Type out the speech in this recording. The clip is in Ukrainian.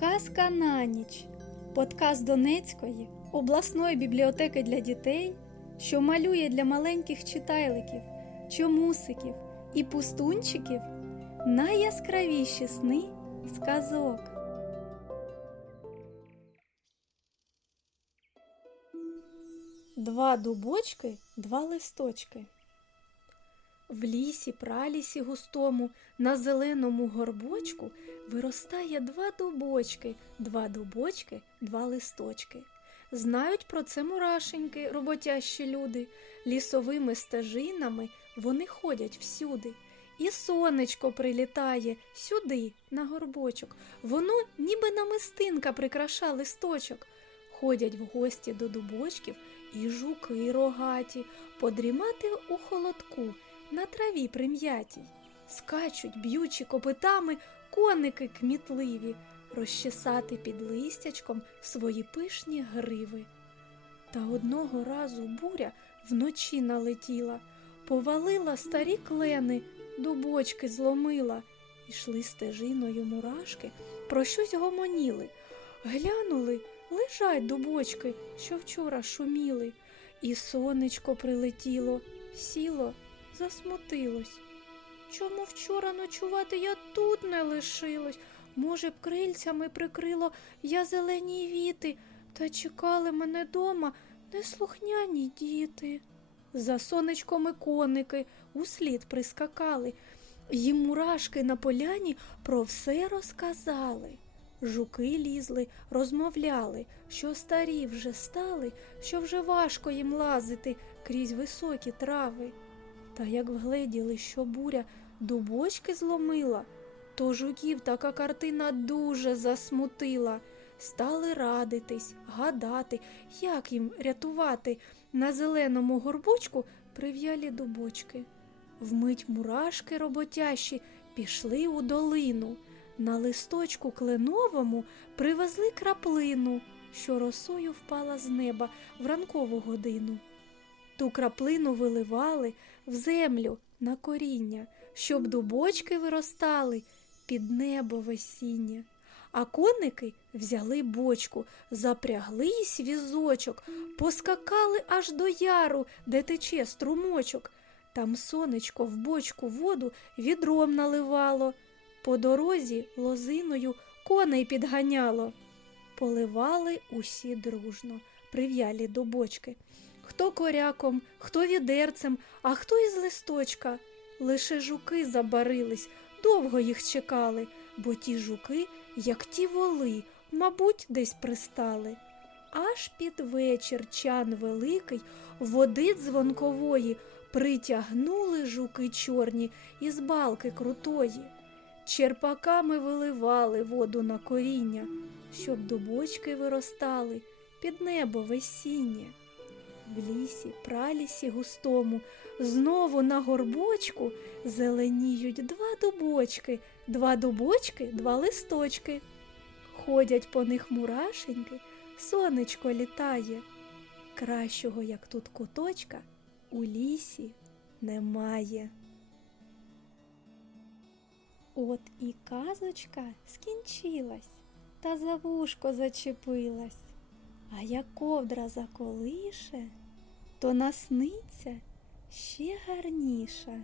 Казка на ніч. Подкаст Донецької обласної бібліотеки для дітей, що малює для маленьких читайликів, чомусиків і пустунчиків найяскравіші сни сказок. Два дубочки, два листочки. В лісі, пралісі густому, на зеленому горбочку виростає два дубочки, два дубочки, два листочки. Знають про це мурашеньки, роботящі люди. Лісовими стежинами вони ходять всюди. І сонечко прилітає сюди, на горбочок. Воно ніби намистинка прикраша листочок. Ходять в гості до дубочків і жуки рогаті, подрімати у холодку на траві прим'ятій. Скачуть, б'ючи копитами, коники кмітливі, розчесати під листячком свої пишні гриви. Та одного разу буря вночі налетіла, повалила старі клени, дубочки зломила. Ішли стежиною мурашки, про щось гомоніли. Глянули, лежать дубочки, що вчора шуміли, і сонечко прилетіло, сіло, засмутилось. Чому вчора ночувати я тут не лишилось? Може б, крильцями прикрило я зелені віти, та чекали мене дома неслухняні діти. За сонечком коники услід прискакали, їм мурашки на поляні про все розказали. Жуки лізли, розмовляли, що старі вже стали, що вже важко їм лазити крізь високі трави. Та як вгледіли, що буря дубочки зломила, то жуків така картина дуже засмутила. Стали радитись, гадати, як їм рятувати на зеленому горбочку прив'ялі дубочки. Вмить мурашки роботящі пішли у долину. На листочку кленовому привезли краплину, що росою впала з неба в ранкову годину. Ту краплину виливали в землю на коріння, щоб дубочки виростали під небо весіння. А коники взяли бочку, запряглись візочок, поскакали аж до яру, де тече струмочок. Там сонечко в бочку воду відром наливало, по дорозі лозиною коней підганяло. Поливали усі дружно, прив'ялі до бочки. Хто коряком, хто відерцем, а хто із листочка. Лише жуки забарились, довго їх чекали, бо ті жуки, як ті воли, мабуть, десь пристали. Аж під вечір чан великий, води дзвонкової, притягнули жуки чорні із балки крутої. Черпаками виливали воду на коріння, щоб дубочки виростали під небо весіння. В лісі, пралісі густому, знову на горбочку зеленіють два дубочки, два дубочки, два листочки. Ходять по них мурашеньки, сонечко літає. Кращого, як тут куточка, у лісі немає. От і казочка скінчилась, та за вушко зачепилась. А як ковдра заколише, то насниться ще гарніше.